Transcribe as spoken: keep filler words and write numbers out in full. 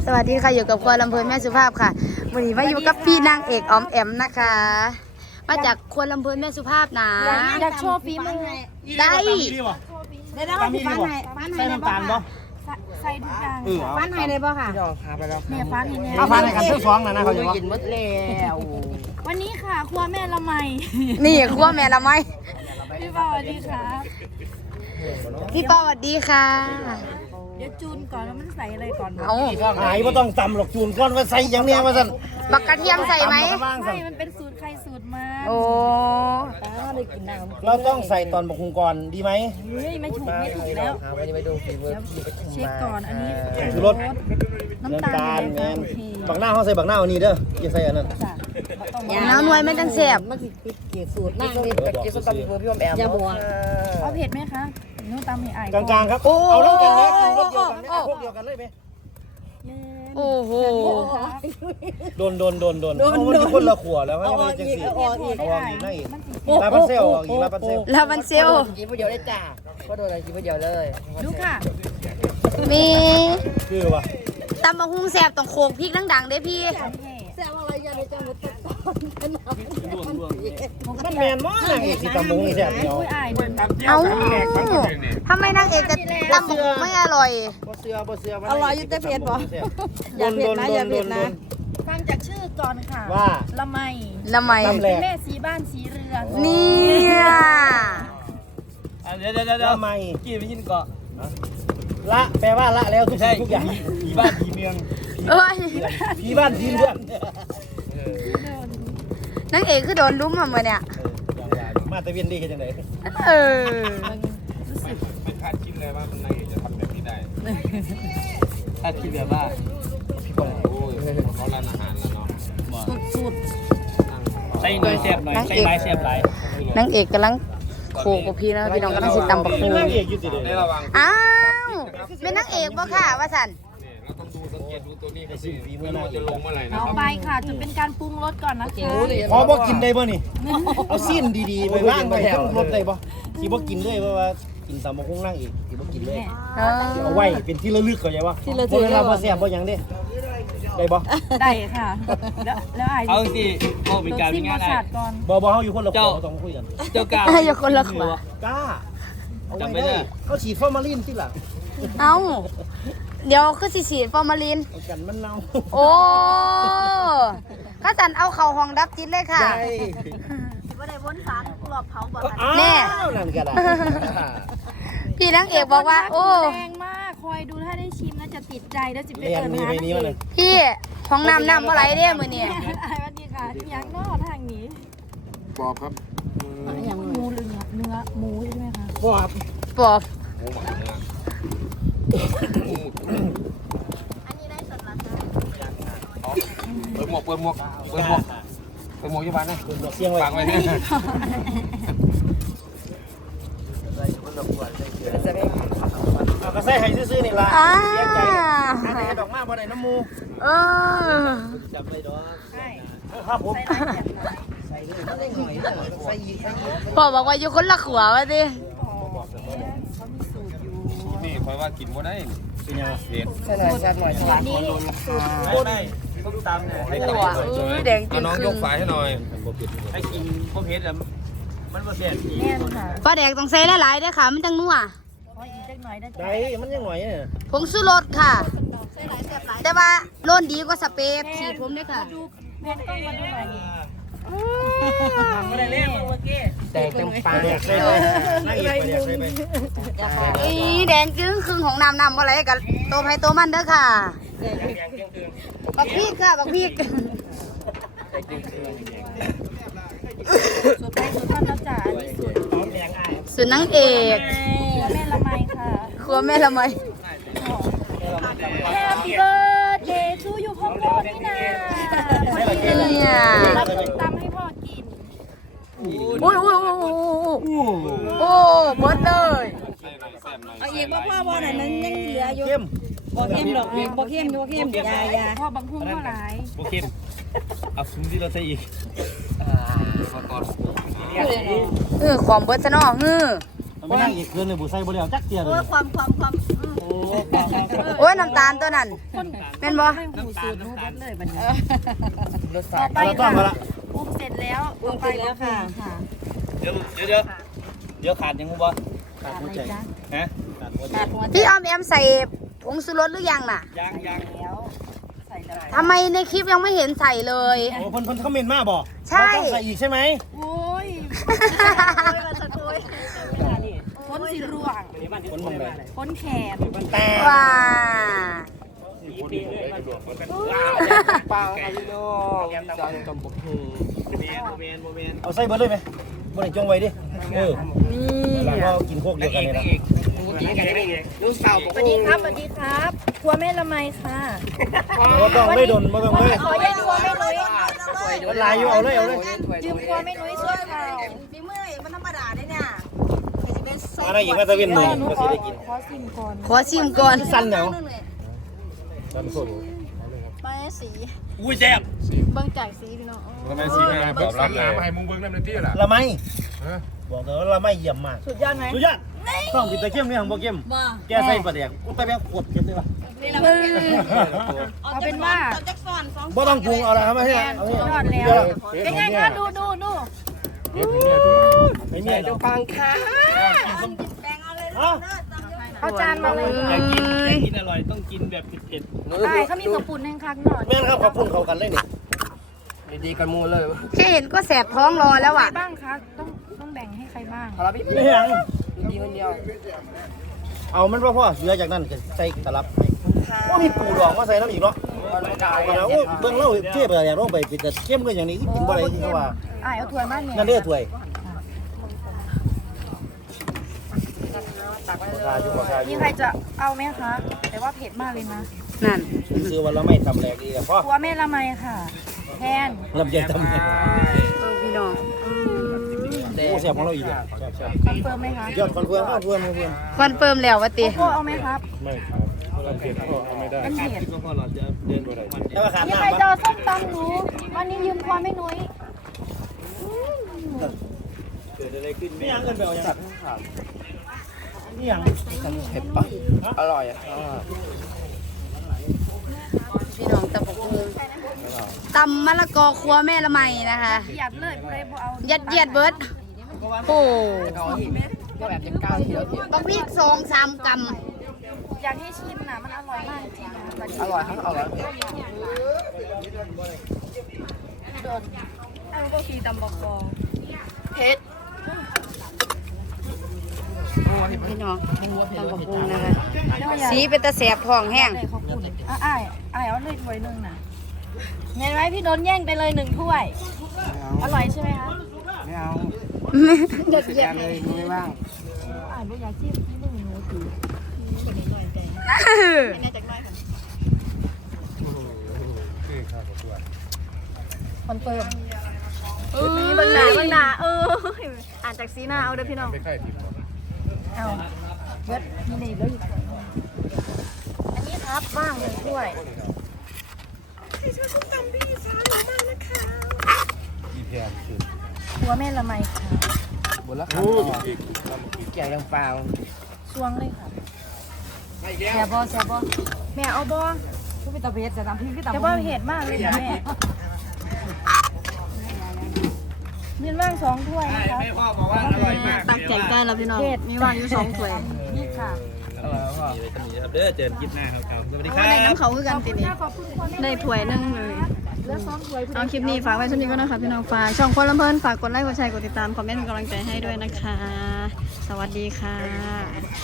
สวัสดีค่ะอยู่กับครัวลำเพลินแม่สุภาพค่ะวันนี้มาอยู่กับพี่นางเอกออมแอมนะคะมาจากครัวลำเพลินแม่สุภาพนะอยากโชว์ฝีมือได้ได้แล้วก็ฟ้านไห้ฟ้านไห้ในบ้านบ่ใส่ทุกอย่างฟ้านไห้ในบ่ค่ะเนี่ยฟ้านนี่เนี่ยฟ้านไห้กันทั้งสองนะนะเขาจะกินหมดแล้ววันนี้ค่ะครัวแม่ละไมนี่ครัวแม่ละไมพี่ป้าสวัสดีค่ะพี่ป้าสวัสดีค่ะเดี๋ยวจูนก่อนแล้วมันใส่อะไรก่อนเอาหายไม่ต้องตำหรอกจูนก้อนว่าใส่อย่างเนี้ยว่าสั่นบักกระเทียมใส่ไหมไม่มันเป็นสูตรใครสูตรมาโอ้เราต้องใส่ตอนบกหุงก่อนดีไหมเฮ้ยไม่ถูกไม่ถูกแล้วเช็คก่อนอันนี้คือรสน้ำตาลแมนบักหน้าเขาใส่บักหน้าอันนี้เด้ออย่าใส่อันนั้นน้ำนวลไม่ต้องเสียบมันสิสูตรนั่งนี่กับกินส้มตำพี่พี่อมแอมอย่าบัวเอาเผ็ดไหมคะน้ำตาลให้ไอ้กลางๆครับเอาแล้วกันเลยกินรสเดียวกันไหมพวกเดียวกันเลยไหมโอ้โหโดนโดนโดนโดนเอามันคนละขวดแล้วให้มันจังสีเอาออกอีกเอาออกอีกนั่งอีกลาบันเซลออกอีกลาบันเซลลาบันเซลกินผู้เดียวได้จ้าก็โดนอะไรกินผู้เดียวเลยดูค่ะมีคือวะตำบักหุ่งแซ่บต้องโขกพริกดังๆได้พี่แซ่บอะไรกันเลยจังหวัดตากมันแมนมากนางเอกสิตำบักหุ่งแซ่บเนาะเอ้าทำไมนางเอกจะตำบักหุ่งไม่อร่อยบ่เสือบ่เสืออร่อยอยู่แต่เผ็ดบ่อย่าเผ็ดนะอย่าเผ็ดนะฟังจากชื่อก่อนค่ะว่าละไมละไมแม่สีบ้านสีเรือนเนี่ยเดี๋ยวเดี๋ยวเดี๋ยวละไมกี่ไปยินเกาะละแปลว่าละแล้วทุกสิ่งทุกอย่างผีบ้านผีเมืองผีบ้านผีเมืองนางเอกคือโดนลุ้มมาเมื่อเนี่ยมาตะเวียนดีกันจังไงเออไม่คาดคิดเลยว่ามันนางเอกจะทำแบบนี้ได้คาดคิดแบบว่าพี่บอลโอ้ยเขาร้านอาหารแล้วเนาะสุดใส่หน่อยแซ่บหน่อยใส่ไม้แซ่บหลายนางเอกกำลังโขกกับพี่นะพี่น้องกำลังสิตำบักหุ่งอ้าวเป็นนางเอกบ่ค่ะว่าสันเราต้องดูสังเกตดูตัวนี้ก็สิไม่รู้จะลงเมื่อไหร่นะเอาไปค่ะจะเป็นการปรุงรสก่อนนะคะพอบ่กินได้บ่นี่เอาซีนดีๆไปว่างไปต้องรสได้บ่สิบ่กินเลยเพราะว่ากินตำบักหุ่งนั่งอีกสิบ่กินเลยเอาไว้เป็นที่ระลึกเข้าใจบ่บ่เวลาบ่แซ่บบ่หยังเด้ได้บ่ได้ค่ะแล้วแล้วไอ้เอาสิโอ้เป็นการเป็นงานก่อนบ่บ่เฮาอยู่คนละคนต้องคุยกันเจ้ากล้าอยู่คนละคนกล้าจำไม่ได้เขาฉีดฟอร์มาลินที่หลังเอ้าเดี๋ยวคือสิฉีดฟอร์มาลินกันมันเน่าโอ้ข้าสันเอาเข่าห้องดับจิตเลยค่ะว่าได้วนสารหลอกเผาบ่แน่นั่นก็ได้พี่นางเอกบอกว่าโอ้แรงมากคอยดูถ้าได้ชิมแล้วจะติดใจแล้วจะเป็นเอิญหาพี่ของน้ำน้ำอะไรเด้อมือเนี่ยสวัสดีค่ะยังนอทางนี้ปอบครับอย่างหมูหรือเนื้อหมูใช่ไหมคะปอบปอบหมูหมักเนื้ออันนี้ได้สดแล้วเปิดหมวกเปิดหมวกเปิดหมวกเปิดหมวกยี่บ้านนะเสียงไว้ฟังไว้เนี่ยก็ใส่ให้ซื้อๆนี่ล่ะเสียใจอันนี้ดอกมาบ่ได้น้ำมูเออจำได้ดอกใช่ครับผมใส่ได้หน่อยใส่อีกใส่อีกพ่อบอกว่าอยู่คนละขวาวะดินี่คอยว่ากินบ่ได้เป็นยังไงเผ็ดใส่หน่อยใส่หน่อยวันนี้คนต้มตำเนี่ยให้ตัวแดงจึ้งน้องยกฝาให้หน่อยให้กินพวกเผ็ดแล้วมันบ่เผ็ดอีกปลาแดกต้องใส่หลายๆด้วยค่ะมันจังนัวได้มันยังหน่อยเนี่ยผงชูรสค่ะแต่ว่าโล่นดีกว่าสเปรย์ฉีดผมด้วยค่ะแม่ต้องมาดูหน่อยไม่ได้เล่นเมื่อกี้แต่จังปลาแดกใส่ไปนั่งอีกไปแดกใส่ไปอีแดงจึ้งครึ่งของน้ำน้ำอะไรกันโตไผ่โตมันเด้อค่ะบักพีกค่ะบักพีกสุดท้ายสุดท่านแล้วจ้าอันนี้สุดสุดนางเอกแม่ละไมค่ะครัวแม่ละไม Happy birthday to you พ่อโคตรนี่นะเนี่ยเราตำให้พ่อกินอุ้ยอุ้ยอุ้ยโอ้หมดเลยเอาอีกบ่พ่อบ่นั่นมันยังเหลืออยู่บ่เข้มดอกบ่เข้มบ่เข้มยายาพ่อบางพุ่งเท่าไหร่บ่เข้มเอาซุ้มที่เราใส่อีกเออความเบิร์ดซะเนาะเออเมันไม่นั่งอีกคืนเลยบุใส่บ่แล้วจักเตียเลยความความความโอ้ยน้ำตาลตัวนั้นเป็นบ่หูสูดหูเบิดเลยบัดนี้รสชาติเราต้องมาละอุ้มเสร็จแล้วอุ้มเสร็จแล้วค่ะเดี๋ยวเดี๋ยวเดี๋ยวเดี๋ยวขาดยังกูบ่ขาดหัวใจฮะขาดหัวใจขาดหัวใจพี่ออมแอมใส่ผงชูรสหรือยังน่ะยังยังแล้วใส่แล้วทำไมในคลิปยังไม่เห็นใส่เลยโอ้เพิ่นเพิ่นคอมเมนต์มาบ่ใช่ต้องใส่อีกใช่ไหมโอ้ยมาสะโวยพ้นสีร่วงคนมองเลยพ้นแขนแต่ว้าปลาครับพี่น้องจังจำปกหูโมเมนต์โมเมนต์โมเมนต์เอาใส่เบิดเลยไหมบ่ได้จงไว้ดิเออนี่แล้วก็กินโคกเดียวกันนี่นะลูกสาวปกสวัสหูดีครับสวัสดีครับครัวแม่ละไมค่ะบ่ต้องไม่ดนบ่ต้องเลยขอแย่งครัวแม่นุ้ยมันลายอยู่เอาเลยเอาเลยยืมครัวแม่นุ้ยช่วยข่าวฝีมือมันธรรมดาได้เนี่ยมาได้อีกมาตะเวนหน่อยก็สิได้กินขอซิมก่อนขอชิมก่อนสั้นแล้วสั้นสุดไปสีอุ้ยแซ่บเบิ่งจากสีพี่น้องทำไมสีมาตอบรับเลยให้มึงเบิ้งน้ำในที่ล่ะละไมบอกเลยว่าละไมเยี่ยมมากสุดยอดไหมสุดยอดต้องกินตะเข้มนี่ของบ่เข้มแกใส่ปลาแดกแต่แม่ขวดเข้มได้ป่ะเอาเป็นว่าแจ็คสันสองบ่ต้องปรุงเอาละครับมาให้เอาให้ยอดแล้วเป็นไงคะดูดูดูไอ้เมียเจ้าปังค่ะแดงเอาเลยเอ้าเอาจานมาเลยอยากกินอยากกินอร่อยต้องกินแบบเผ็ดใช่เขามีกระปุ่นแห้งคักหน่อยแม่นครับขอบคุณเขากันเลยนี่ดีๆกันมูเลยแค่เห็นก็แสบท้องรอแล้วใครอ่ะบ้างคะต้องต้องแบ่งให้ใครบ้างพาราพี่ไม่ยังดีคนเดียวเอามันพ่อพ่อเหลือจากนั้นก็ใส่ตลับให้โอ้มีปูดองมาใส่น้ำอีกเนาะเอาแล้วโอ้เบิ่งเล่าเทียบอะไรลงไปเป็นแต่เข้มก็อย่างนี้กินบ่ได้ที่เขาว่าอ่าเอาถ้วยมาเนี่ยนั่นเด้อถ้วยราคาอยู่ราคาอมียู่ใครจะเอาไหมคะ แต่ว่าเผ็ดมากเลยนะนั่นซื้อวันละไม่ทำแรงดีกับพ่อครัวแม่ละไมค่ะแทนลำไยทำแรงเออพี่น้องโอ้เสียบของเราอีกอ่ะคอนเฟิร์มไหมคะยอดคอนเฟิร์มคอนเฟิร์มคอนเฟิร์มคอนเฟิร์มแล้วว่าติโกโก้เอาไหมครับไม่ครับเราเปลี่ยนก็ไม่ได้เป็นเผ็ดก็พอเราจะเดินไปไหนแต่ว่าขาดมีน้ำใครมั้จะเอาส้มตำหนูวันนี้ยืมครัวแม่นุ้ยเกิดอะไรขึ้นนี่ยังเงินเบลยังนี่ยังเผ็ดปะอร่อยอ่ะพี่น้องตำบักหุ่งตำมะละกอครัวแม่ละไมนะคะหยัดเลยผู้ใดบ่เอายัดเยียดเบิร์ดโอ้ก็แบบเป็นก้าวเดียวเดียวบักพริกสองสามกอยากให้ชิมนะมันอร่อยมากจริงนะแต่อร่อยทั้งอร่อยเอาก็คือตำบักกอำเผ็ดพี่น้องตำบักหุ่งนะคะสีเป็นตะแสบท้องแห้งเลยขอบคุณอ่ะอ้ายอ้ายเอาเลยถ้วยหนึงน่ะเห็นไหมพี่โดนแย่งไปเลยหนึ่งถ้วย อร่อยใช่ไหมคะไม่เอาเด็ดเยียดเลยไม่ว่างอ่านบ่อยากชิมนี่ดูหนูตีคอนเฟิร์มเออเบิ่งหน้าเบิ่งหน้าเอออ่านจากสีหน้าเอาเด้อพี่น้องไม่ใช่ทีมเอาเบิดนี่นี่แล้วอยู่อันนี้ครับบ้างเลยถ้วยทีแพงสุดครัวแม่ละไมค่ะบนละครับแกงยังฟางซวงเลยค่ะแซ่บบ่แซ่บบ่แม่เอาบ่ผู้เป็นตะเพ็ดจะทำพี่พี่ตะจะว่าเผ็ดมากเลยค่ะแม่มีว่างสองถ้วยนะคะไม่พ่อบอกว่าอร่อยมากตักแจกได้แล้วพี่น้องเผ็ดมีวางอยู่สองถ้วยนี่ค่ะอร่อยมากมีอะไรจะมีครับเด้อเจอคลิปหน้าครับสวัสดีคเอารับในน้ำเขาคือกันตินี่ขอบคุณคนได้ถ้วยหนึงเลยเหลือสองถ้วยเอาคลิปนี้ฝากไว้เช่นนี้ก็นะคะพี่น้องฝากช่องคนลำเพลินฝากกดไลค์กดแชร์กดติดตามคอมเมนต์เป็นกำลังใจให้ด้วยนะคะ สวัสดีค่ะ